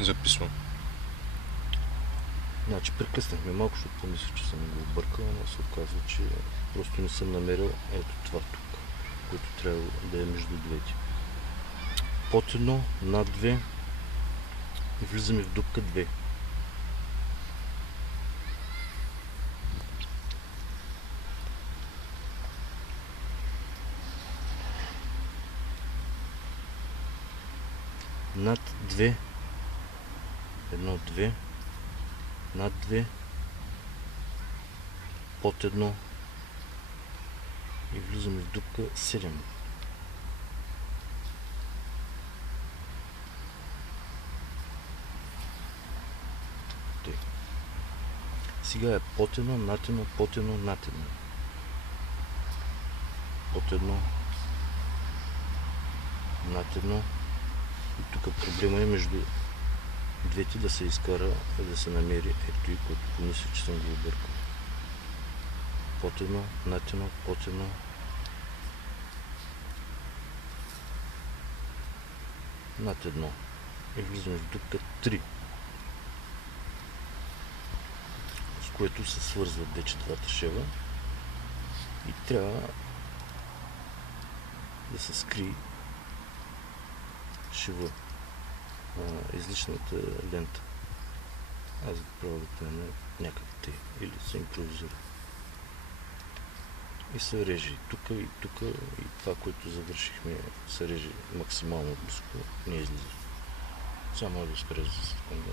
Записвам. Значи прекъснахме малко, защото помислих, че съм го объркал, но се оказва, че просто не съм намерил ето това тук, което трябва да е между двете. Под 1, над 2 и влизаме в дупка 2. Над 2, 1, 2, над 2, под 1 и влизаме в дупка 7. Сега е под 1, над 1, под 1, над 1. Под 1, над 1. И тук проблема е между двете да се изкара и да се намери ето и което помисля, че съм го объркал. Под 1, над 1, под 1. Над 1. И влизаме в дупка 3. С което се свързват вече двата шева. И трябва да се скри шева излишната лента. Аз да правя да правя някак те или се импровизира. И се реже и тук, и тук, и това, което завършихме, се реже максимално близко, не излиза. Само да спря за секунда.